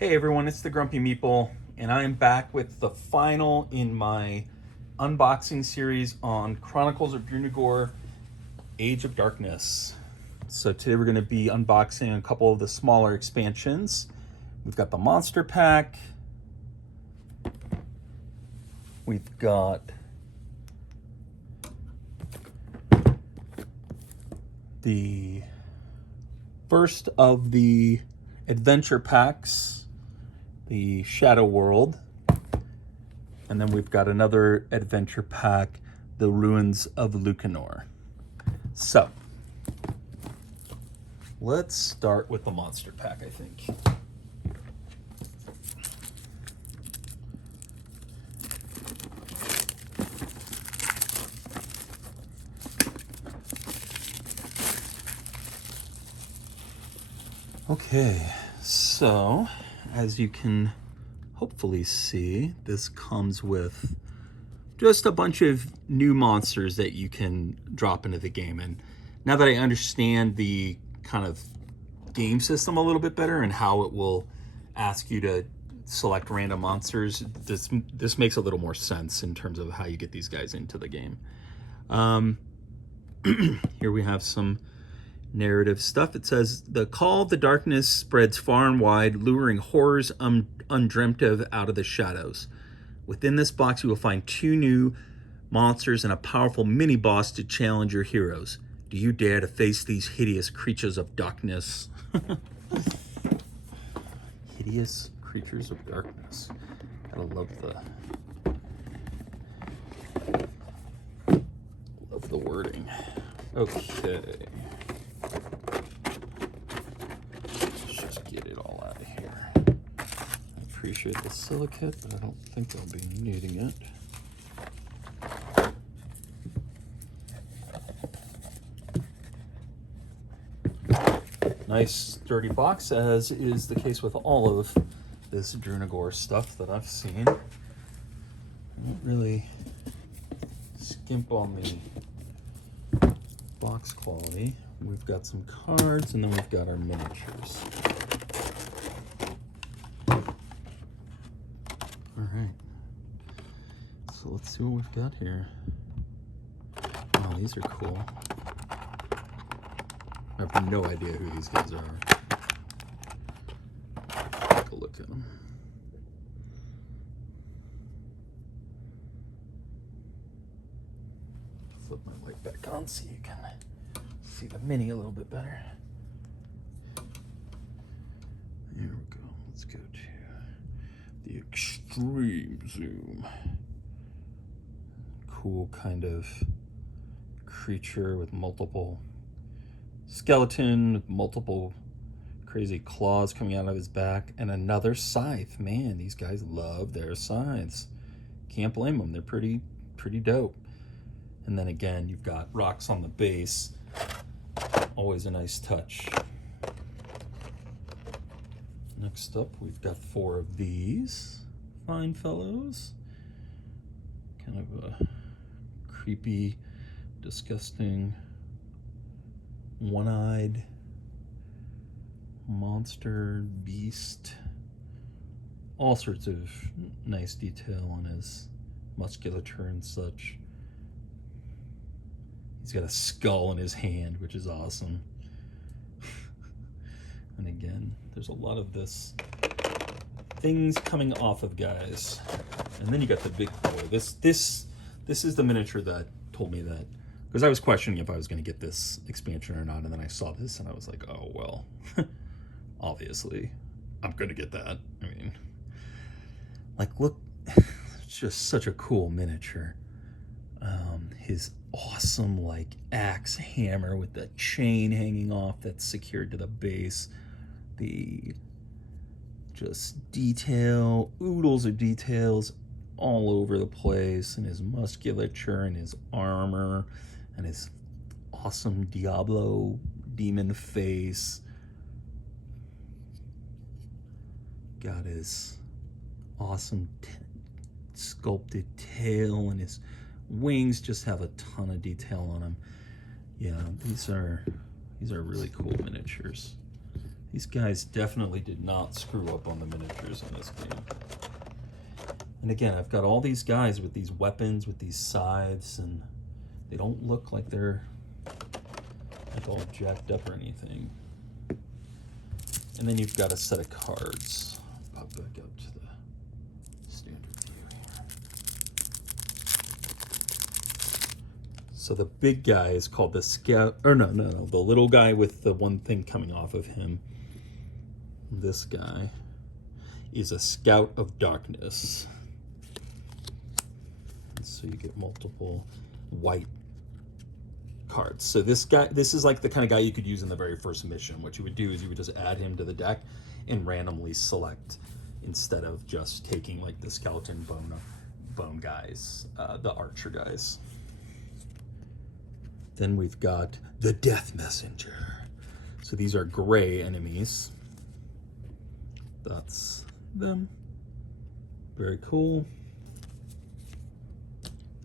Hey everyone, it's the Grumpy Meeple, and I am back with the final in my unboxing series on Chronicles of Drunagor, Age of Darkness. So today we're going to be unboxing a couple of the smaller expansions. We've got the Monster Pack. We've got the first of the adventure packs, the Shadow World, and then we've got another adventure pack, the Ruins of Lucanor. So let's start with the Monster Pack, I think. Okay, so as you can hopefully see, this comes with just a bunch of new monsters that you can drop into the game. And now that I understand the kind of game system a little bit better and how it will ask you to select random monsters, this makes a little more sense in terms of how you get these guys into the game. Here we have some narrative stuff. It says, the call of the darkness spreads far and wide, luring horrors undreamt of out of the shadows. Within this box, you will find 2 new monsters and a powerful mini-boss to challenge your heroes. Do you dare to face these hideous creatures of darkness? Hideous creatures of darkness. I love the wording. Okay. Get it all out of here. I appreciate the silicate, but I don't think I'll be needing it. Nice sturdy box, as is the case with all of this Drunagor stuff that I've seen. I don't really skimp on the box quality. We've got some cards, and then we've got our miniatures. All right, so let's see what we've got here. Oh, these are cool. I have no idea who these guys are. Take a look at them. Flip my light back on so you can see the mini a little bit better. Here we go. Let's go to the extreme zoom. Cool kind of creature with multiple skeleton, with multiple crazy claws coming out of his back, and another scythe. Man, these guys love their scythes. Can't blame them. They're pretty dope. And then again, you've got rocks on the base. Always a nice touch. Next up, we've got 4 of these fine fellows. Kind of a creepy, disgusting, one-eyed monster beast. All sorts of nice detail on his musculature and such. He's got a skull in his hand, which is awesome. And again, there's a lot of this things coming off of guys. And then you got the big boy. This is the miniature that told me that, because I was questioning if I was going to get this expansion or not, and then I saw this and I was like, oh well, obviously I'm going to get that. I mean, like, look, it's just such a cool miniature. His awesome like axe hammer with the chain hanging off that's secured to the base. The just detail, oodles of details all over the place, and his musculature and his armor and his awesome Diablo demon face. Got his awesome sculpted tail, and his wings just have a ton of detail on them. Yeah, these are really cool miniatures. These guys definitely did not screw up on the miniatures on this game. And again, I've got all these guys with these weapons, with these scythes, and they don't look like they're like all jacked up or anything. And then you've got a set of cards. Pop back up to the standard view here. So the big guy is called the Scout, or no, the little guy with the one thing coming off of him. This guy is a Scout of Darkness. So you get multiple white cards. So this is like the kind of guy you could use in the very first mission. What you would do is you would just add him to the deck and randomly select, instead of just taking like the skeleton bone guys, the archer guys. Then we've got the Death Messenger. So these are gray enemies. That's them. Very cool.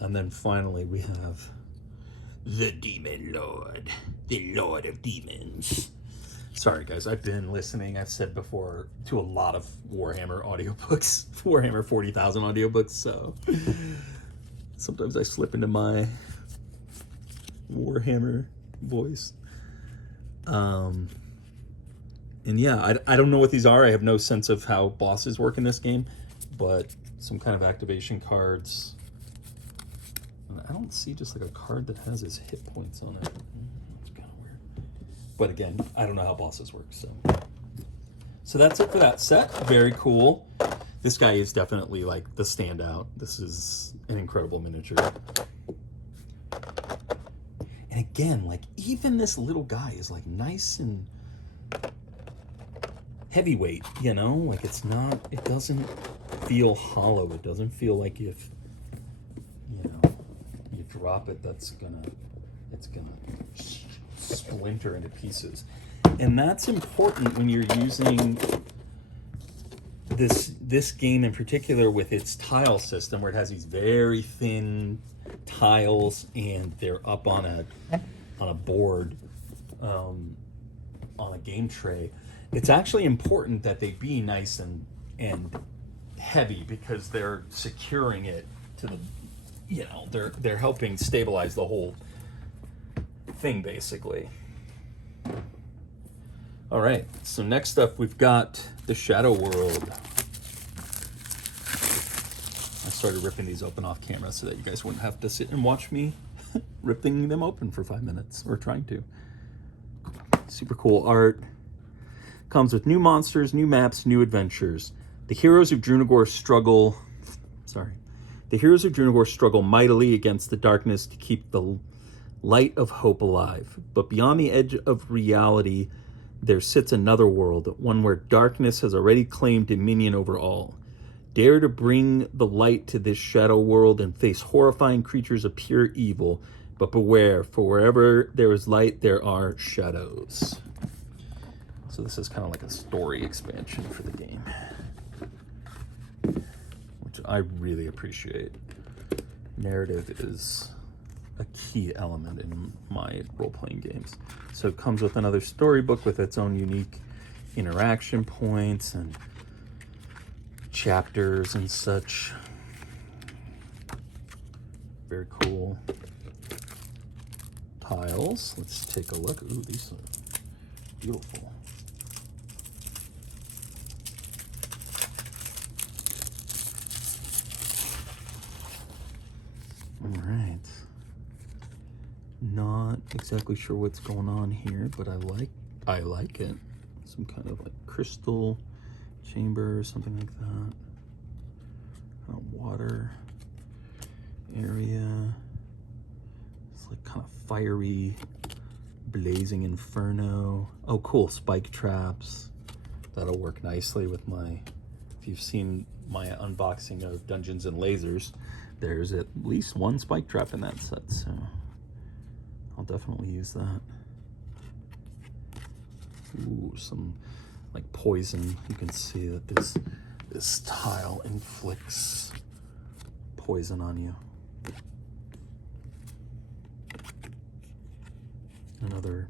And then finally we have the Demon Lord, the Lord of Demons. Sorry guys, I've been listening, I've said before, to a lot of Warhammer audiobooks, Warhammer 40,000 audiobooks, so sometimes I slip into my Warhammer voice. And yeah, I don't know what these are. I have no sense of how bosses work in this game, but some kind of activation cards. And I don't see just like a card that has his hit points on it. That's kind of weird. But again, I don't know how bosses work, so that's it for that set. Very cool. This guy is definitely like the standout. This is an incredible miniature. And again, like even this little guy is like nice and heavyweight, you know, like it's not, it doesn't feel hollow. It doesn't feel like if, you know, you drop it, it's gonna splinter into pieces. And that's important when you're using this game in particular with its tile system, where it has these very thin tiles and they're up on a board, on a game tray. It's actually important that they be nice and heavy, because they're securing it to the, you know, they're helping stabilize the whole thing basically. All right, so next up we've got the Shadow World. I started ripping these open off camera so that you guys wouldn't have to sit and watch me ripping them open for 5 minutes, or trying to. Super cool art. Comes with new monsters, new maps, new adventures. The heroes of Drunagor struggle mightily against the darkness to keep the light of hope alive. But beyond the edge of reality, there sits another world, one where darkness has already claimed dominion over all. Dare to bring the light to this shadow world and face horrifying creatures of pure evil. But beware, for wherever there is light, there are shadows. So this is kind of like a story expansion for the game, which I really appreciate. Narrative is a key element in my role-playing games. So it comes with another storybook with its own unique interaction points and chapters and such. Very cool. Tiles. Let's take a look. Ooh, these are beautiful. All right. Not exactly sure what's going on here, but I like it. Some kind of like crystal chamber or something like that. Water area. It's like kind of fiery, blazing inferno. Oh, cool, spike traps. That'll work nicely with my, if you've seen my unboxing of Dungeons and Lasers, there's at least one spike trap in that set, so I'll definitely use that. Ooh, some like poison. You can see that this tile inflicts poison on you. Another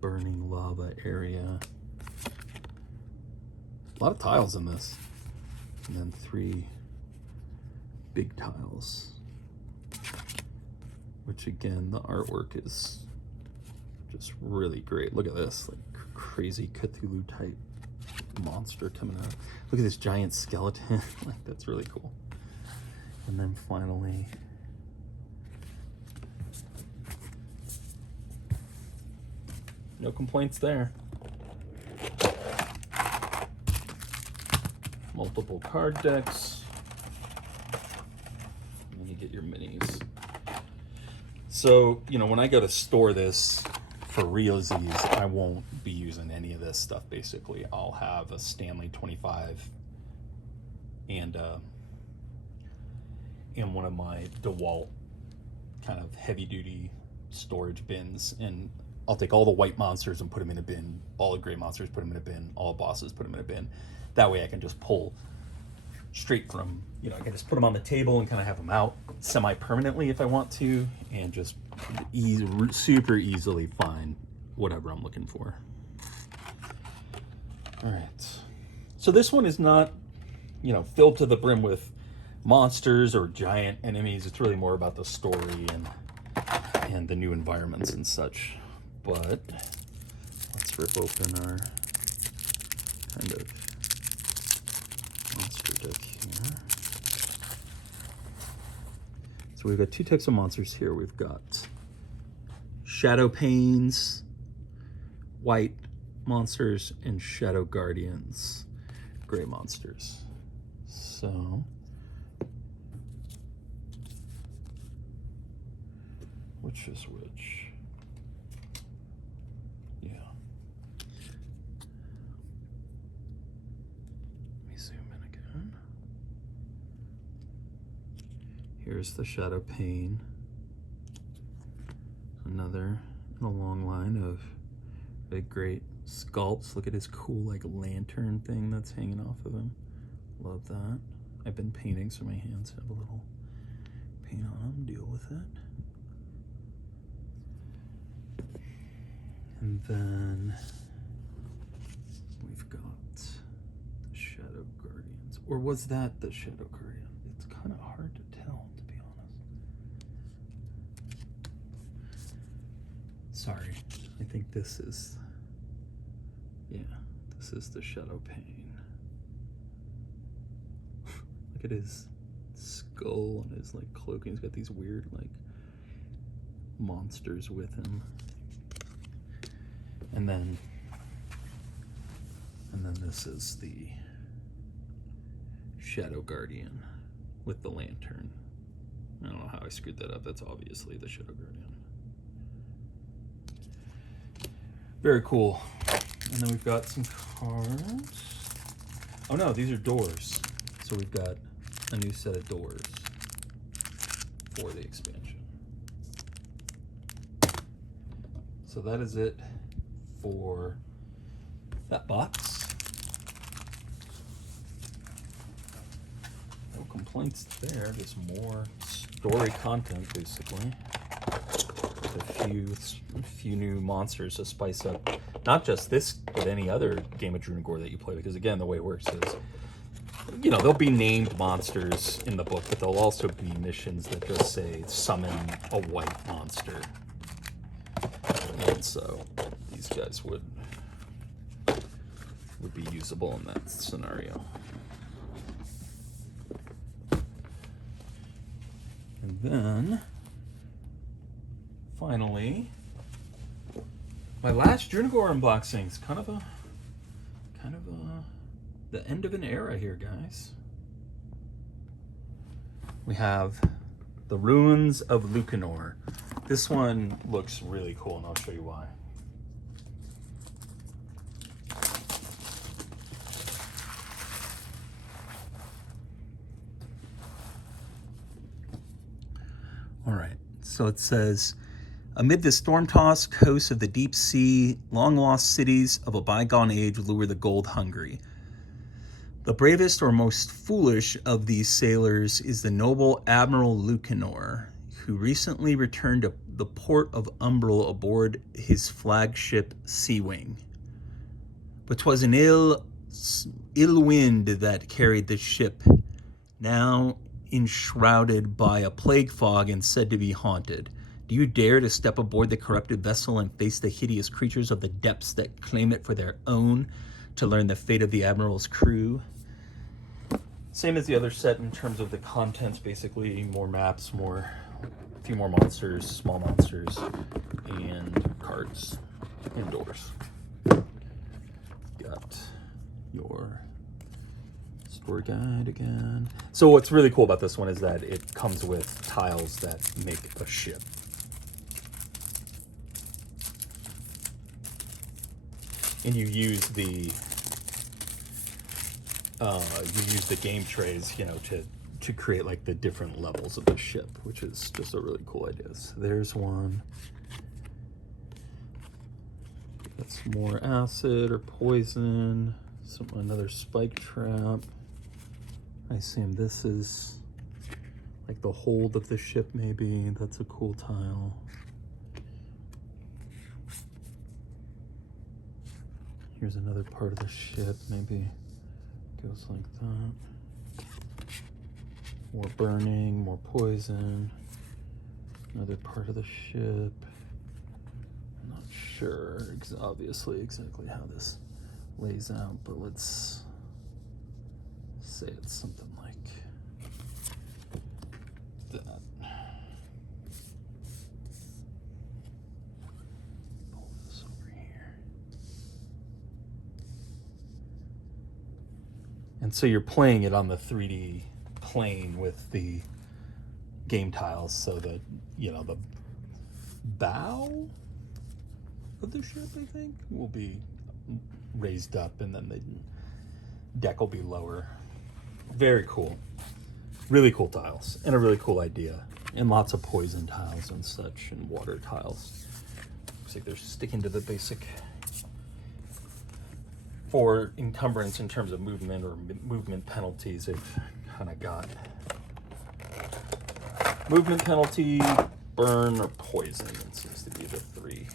burning lava area. A lot of tiles in this. And then 3 big tiles. Which again, the artwork is just really great. Look at this, like crazy Cthulhu type monster coming out. Look at this giant skeleton. Like, that's really cool. And then finally, no complaints there. Multiple card decks. And you get your minis. So, you know, when I go to store this for realsies, I won't be using any of this stuff, basically. I'll have a Stanley 25 and one of my DeWalt kind of heavy-duty storage bins, and I'll take all the white monsters and put them in a bin, all the gray monsters, put them in a bin, all the bosses, put them in a bin. That way I can just pull straight from, you know, I can just put them on the table and kind of have them out semi-permanently if I want to, and just super easily find whatever I'm looking for. All right. So this one is not, you know, filled to the brim with monsters or giant enemies. It's really more about the story and the new environments and such. But let's rip open our kind of monster deck here. So we've got 2 types of monsters here. We've got Shadow Pains, white monsters, and Shadow Guardians, gray monsters. So which is which? Yeah. Let me zoom in again. Here's the Shadow Pane. Another in a long line of really great sculpts. Look at his cool like lantern thing that's hanging off of him. Love that. I've been painting, so my hands have a little paint on them. Deal with it. And then we've got the Shadow Guardians. Or was that the Shadow Guardian? It's kind of hard to tell, to be honest. Sorry, I think this is, yeah, this is the Shadow Pane. Look at his skull and his like cloaking. He's got these weird like monsters with him. And then this is the Shadow Guardian with the lantern. I don't know how I screwed that up. That's obviously the Shadow Guardian. Very cool. And then we've got some cards. Oh no, these are doors. So we've got a new set of doors for the expansion. So that is it for that box. No complaints there. There's more story content, basically. With a few new monsters to spice up not just this, but any other game of Drunagor that you play. Because again, the way it works is, you know, there'll be named monsters in the book, but there'll also be missions that just say summon a white monster. And so these guys would be usable in that scenario. And then finally, my last Drunagor unboxing is kind of the end of an era here, guys. We have the Ruins of Lucanor. This one looks really cool, and I'll show you why. All right, so it says, amid the storm-tossed coasts of the deep sea, long-lost cities of a bygone age lure the gold-hungry. The bravest or most foolish of these sailors is the noble Admiral Luccanor, who recently returned to the port of Umbral aboard his flagship Sea Wing. But 'twas an ill ill wind that carried the ship, now enshrouded by a plague fog and said to be haunted. Do you dare to step aboard the corrupted vessel and face the hideous creatures of the depths that claim it for their own, to learn the fate of the Admiral's crew? Same as the other set in terms of the contents, basically more maps, a few more monsters, small monsters, and cards indoors. Got your story guide again. So what's really cool about this one is that it comes with tiles that make a ship. And you use the game trays, you know, to create like the different levels of the ship, which is just a really cool idea. So there's one. That's more acid or poison. Another spike trap. I assume this is like the hold of the ship, maybe. That's a cool tile. Here's another part of the ship, maybe goes like that. More burning, more poison. Another part of the ship. I'm not sure, obviously, exactly how this lays out, but let's say it's something like that. Pull this over here. And so you're playing it on the 3D plane with the game tiles, so that, you know, the bow of the ship, I think, will be raised up, and then the deck will be lower. Very cool. Really cool tiles, and a really cool idea. And lots of poison tiles and such, and water tiles. Looks like they're sticking to the basic for encumbrance in terms of movement or movement penalties. They've kind of got movement penalty, burn, or poison. It seems to be the three.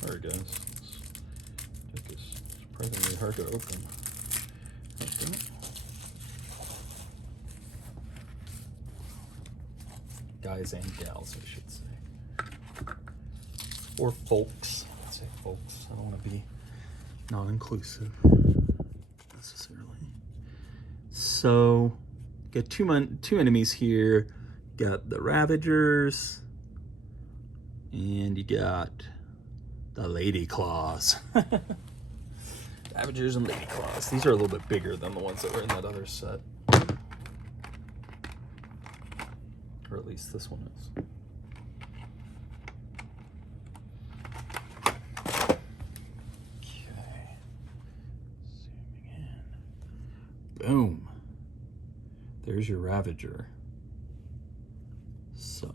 Sorry guys, this deck is surprisingly hard to open. Okay. Guys and gals, I should say. Or folks. I'd say folks. I don't want to be non-inclusive necessarily. So, got two enemies here. Got the Ravagers, and you got the Lady Claws. Ravagers and Lady Claws. These are a little bit bigger than the ones that were in that other set. Or at least this one is. Okay. Zooming in. Boom. There's your Ravager. So,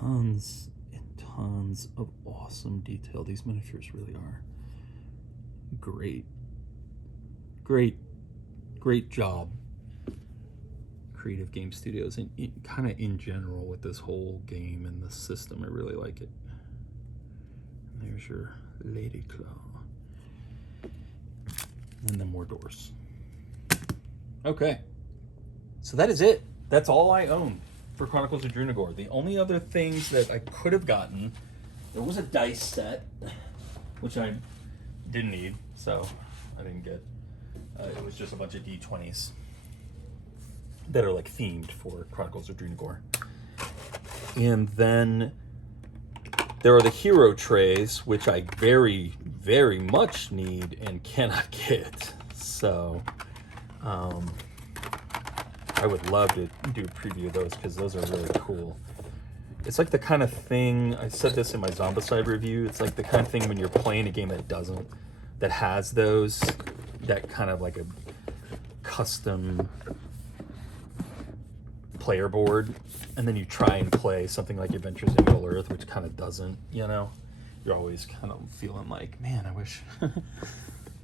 tons and tons of awesome detail. These miniatures really are great. Great job, Creative Game Studios, and kind of in general with this whole game and the system. I really like it. And there's your Lady Claw. And then more doors. Okay. So that is it. That's all I own for Chronicles of Drunagor. The only other things that I could have gotten, there was a dice set, which I didn't need, so I didn't get. It was just a bunch of D20s that are like themed for Chronicles of Drunagor. And then there are the hero trays, which I very, very much need and cannot get. So I would love to do a preview of those, because those are really cool. It's like the kind of thing, I said this in my Zombicide review, it's like the kind of thing when you're playing a game that has those, that kind of like a custom player board, and then you try and play something like Adventures in Middle Earth, which kind of doesn't, you know? You're always kind of feeling like, man, I wish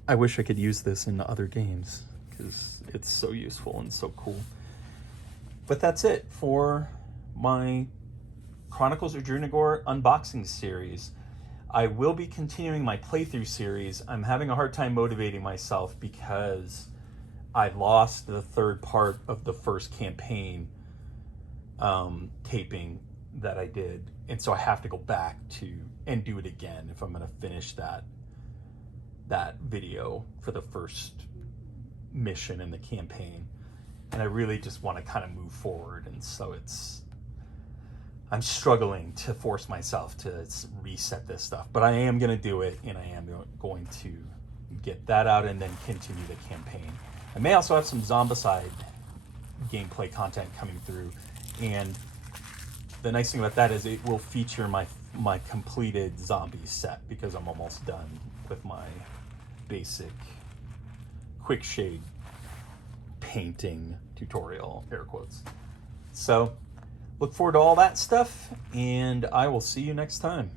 I wish I could use this in other games, because It's so useful and so cool. But that's it for my Chronicles of Drunagor unboxing series. I will be continuing my playthrough series. I'm having a hard time motivating myself because I lost the third part of the first campaign taping that I did, and so I have to go back to and do it again if I'm going to finish that video for the first mission in the campaign. And I really just want to kind of move forward, and so I'm struggling to force myself to reset this stuff, but I am going to do it, and I am going to get that out and then continue the campaign. I may also have some Zombicide gameplay content coming through, and the nice thing about that is it will feature my completed zombie set, because I'm almost done with my basic quick shade painting tutorial, air quotes. So look forward to all that stuff, and I will see you next time.